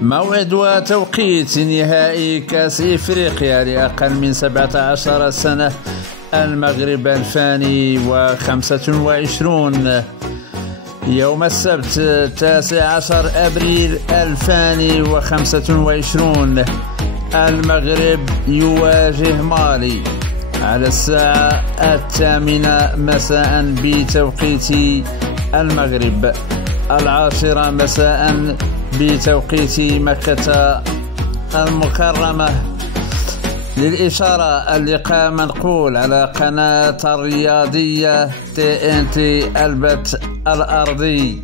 موعد وتوقيت نهائي كأس إفريقيا لأقل من 17 سنة، المغرب 2025، يوم السبت 19 أبريل 2025. المغرب يواجه مالي على الساعة 8 مساء بتوقيت المغرب، 10 مساء بتوقيت مكة المكرمة. للإشارة، اللقاء منقول على قناة الرياضية TNT البث الأرضي.